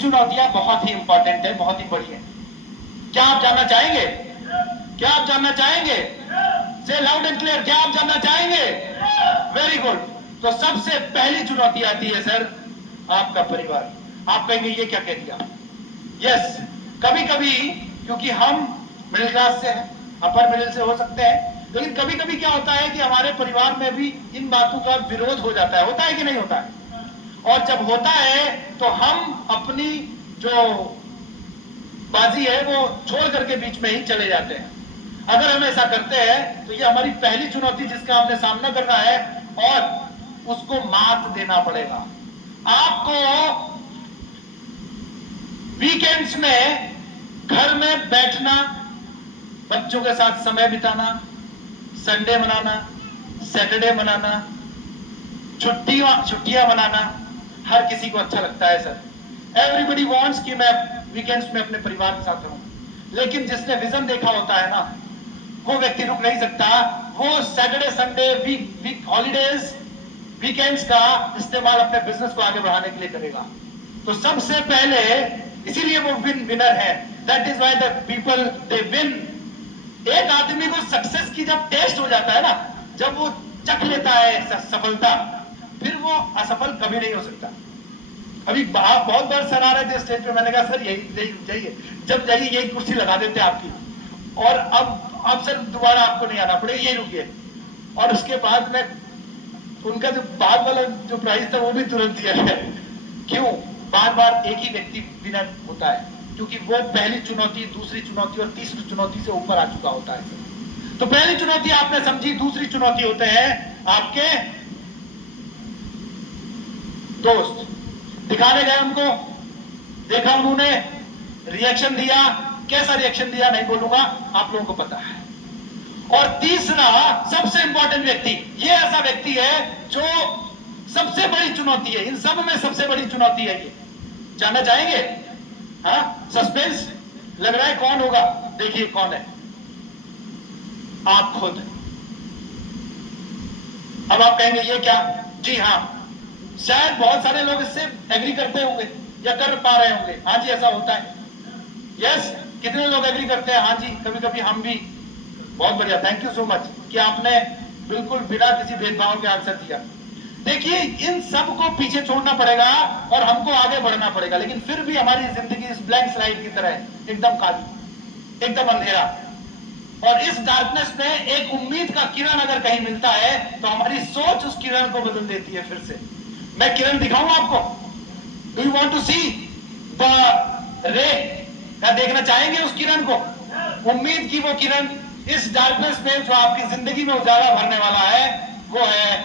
चुनौतियां बहुत ही इंपॉर्टेंट है, बहुत ही बड़ी है। क्या आप जानना चाहेंगे? क्या आप जानना चाहेंगे? से लाउड एंड क्लियर, क्या आप जानना चाहेंगे? Very good. तो सबसे पहली चुनौती आती है सर, आपका परिवार। आप कहेंगे ये क्या कह दिया? यस, कभी कभी क्योंकि हम मिडिल क्लास से हैं, अपर मिडिल से हो सकते हैं, लेकिन कभी कभी क्या होता है कि हमारे परिवार में भी इन बातों का विरोध हो जाता है। होता है कि नहीं होता है? और जब होता है तो हम अपनी जो बाजी है वो छोड़ करके बीच में ही चले जाते हैं। अगर हम ऐसा करते हैं तो ये हमारी पहली चुनौती जिसका हमने सामना करना है और उसको मात देना पड़ेगा। आपको वीकेंड्स में घर में बैठना, बच्चों के साथ समय बिताना, संडे मनाना, सैटरडे मनाना, छुट्टियां मनाना हर किसी को अच्छा लगता है सर। एवरीबडी वांट्स कि मैं वीकेंड्स में अपने परिवार के साथ रहूं, लेकिन जिसने विजन देखा होता है ना, वो व्यक्ति रुक नहीं सकता। वो Saturday, Sunday, week holidays, weekends का इस्तेमाल अपने बिजनेस को आगे बढ़ाने के लिए करेगा। तो सबसे पहले इसीलिए वो विनर है। That is why the people they win. एक आदमी को सक्सेस की जब टेस्ट हो जाता है ना, जब वो चख लेता है सफलता, फिर वो असफल कभी नहीं हो सकता। अभी आप बहुत बार सर आ रहे थे स्टेज पे, मैंने कहा सर यही जाइए, जब जाइए यही कुर्सी लगा देते आपकी, और अब सर दोबारा आपको नहीं आना पड़ेगा, यही रुकिए। और उसके बाद में उनका जो बाद वाला जो प्राइस था वो भी तुरंत दिया है। क्यों? बार बार एक ही व्यक्ति विनर होता है, क्योंकि वो पहली चुनौती, दूसरी चुनौती और तीसरी चुनौती से ऊपर आ चुका होता है। तो पहली चुनौती आपने समझी, दूसरी चुनौती होते हैं आपके दोस्त। दिखाने गए उनको, देखा उन्होंने, रिएक्शन दिया, कैसा रिएक्शन दिया नहीं बोलूंगा, आप लोगों को पता है। और तीसरा सबसे इंपॉर्टेंट व्यक्ति, ये ऐसा व्यक्ति है जो सबसे बड़ी चुनौती है, इन सब में सबसे बड़ी चुनौती है ये। जानना चाहेंगे? हाँ, सस्पेंस लग रहा है कौन होगा? देखिए कौन है, आप खुद। अब आप कहेंगे ये क्या? जी हाँ, शायद बहुत सारे लोग इससे एग्री करते होंगे या कर पा रहे होंगे। हाँ जी, ऐसा होता है। यस, कितने लोग एग्री करते हैं? हाँ जी, कभी कभी हम भी। बहुत बढ़िया, थैंक यू सो मच कि आपने बिल्कुल बिना किसी भेदभाव के आंसर दिया। देखिए, इन सब को पीछे छोड़ना पड़ेगा और हमको आगे बढ़ना पड़ेगा, लेकिन फिर भी हमारी जिंदगी इस ब्लैंक स्लाइड की तरह है, एकदम खाली, एकदम अंधेरा। और इस डार्कनेस में एक उम्मीद का किरण अगर कहीं मिलता है तो हमारी सोच उस किरण को बदल देती है। फिर से मैं किरण दिखाऊं आपको? Do you want to see the ray? क्या देखना चाहेंगे उस किरण को? उम्मीद की वो किरण, इस डार्कनेस में जो आपकी जिंदगी में उजाला भरने वाला है, वो है